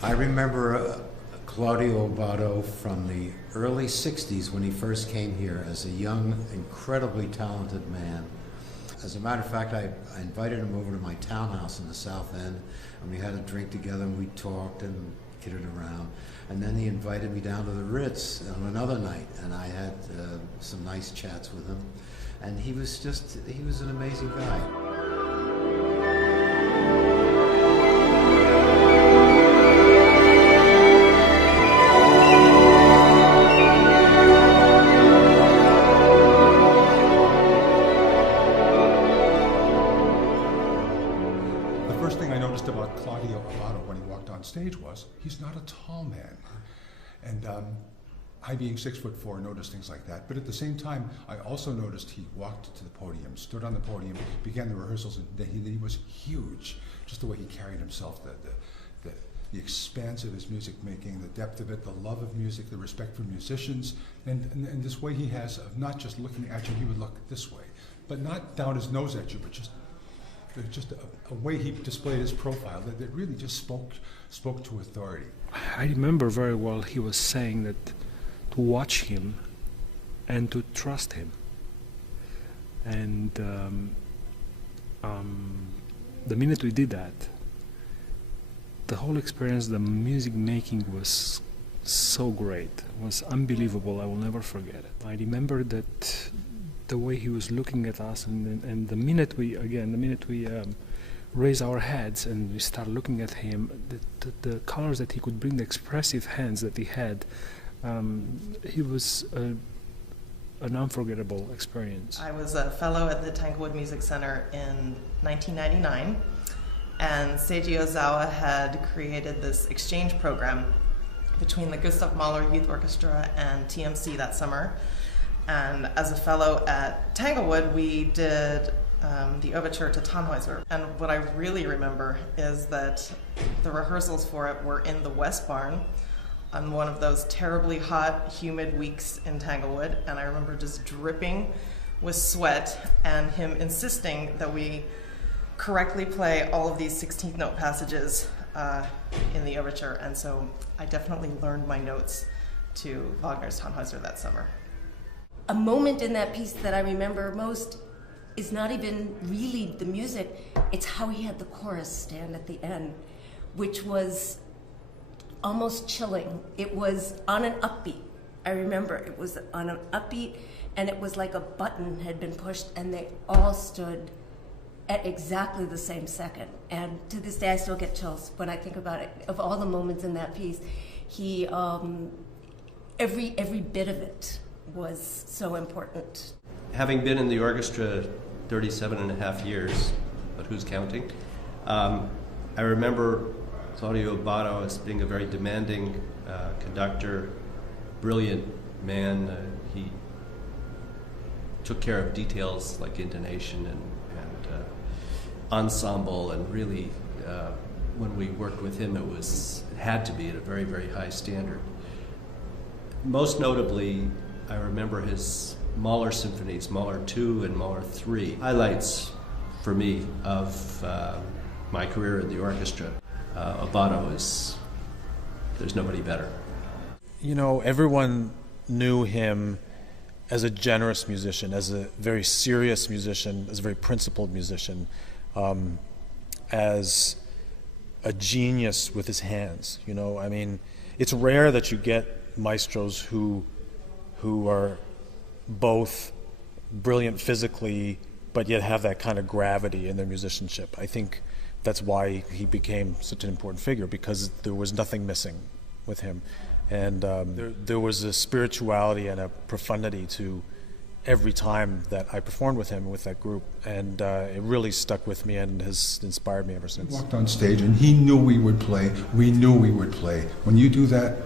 I remember Claudio Abbado from the early 60s when he first came here as a young, incredibly talented man. As a matter of fact, I invited him over to my townhouse in the South End, and we had a drink together, and we talked and kidded around. And then he invited me down to the Ritz on another night, and I had some nice chats with him. And he was an amazing guy. About Claudio Abbado when he walked on stage was he's not a tall man, and I being 6'4" noticed things like that. But at the same time, I also noticed he walked to the podium, stood on the podium, began the rehearsals, and that he was huge. Just the way he carried himself, the expanse of his music making, the depth of it, the love of music, the respect for musicians, and this way he has of not just looking at you. He would look this way, but not down his nose at you, but just a way he displayed his profile that really just spoke to authority. I remember very well he was saying that to watch him and to trust him. And the minute we did that, the whole experience, the music making was so great, it was unbelievable. I will never forget it. I remember that the way he was looking at us, and the minute we raise our heads and we start looking at him, the colors that he could bring, the expressive hands that he had, he was an unforgettable experience. I was a fellow at the Tanglewood Music Center in 1999, and Seiji Ozawa had created this exchange program between the Gustav Mahler Youth Orchestra and TMC that summer. And as a fellow at Tanglewood, we did the overture to Tannhäuser. And what I really remember is that the rehearsals for it were in the West Barn on one of those terribly hot, humid weeks in Tanglewood. And I remember just dripping with sweat and him insisting that we correctly play all of these 16th note passages in the overture. And so I definitely learned my notes to Wagner's Tannhäuser that summer. A moment in that piece that I remember most is not even really the music, it's how he had the chorus stand at the end, which was almost chilling. It was on an upbeat. I remember it was on an upbeat, and it was like a button had been pushed, and they all stood at exactly the same second. And to this day, I still get chills when I think about it. Of all the moments in that piece, he, every bit of it was so important. Having been in the orchestra 37 and a half years, but who's counting? I remember Claudio Abbado as being a very demanding conductor, brilliant man. He took care of details like intonation and ensemble, and really when we worked with him it had to be at a very, very high standard. Most notably, I remember his Mahler symphonies, Mahler 2 and Mahler 3, highlights for me of my career in the orchestra. Abbado there's nobody better. You know, everyone knew him as a generous musician, as a very serious musician, as a very principled musician, as a genius with his hands. You know, I mean, it's rare that you get maestros who are both brilliant physically, but yet have that kind of gravity in their musicianship. I think that's why he became such an important figure, because there was nothing missing with him. And there was a spirituality and a profundity to every time that I performed with him, with that group. And it really stuck with me and has inspired me ever since. He walked on stage and he knew we would play. We knew we would play. When you do that,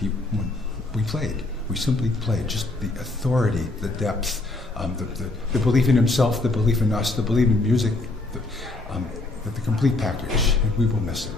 we played. We simply played. Just the authority, the depth, the belief in himself, the belief in us, the belief in music, the complete package. And we will miss it.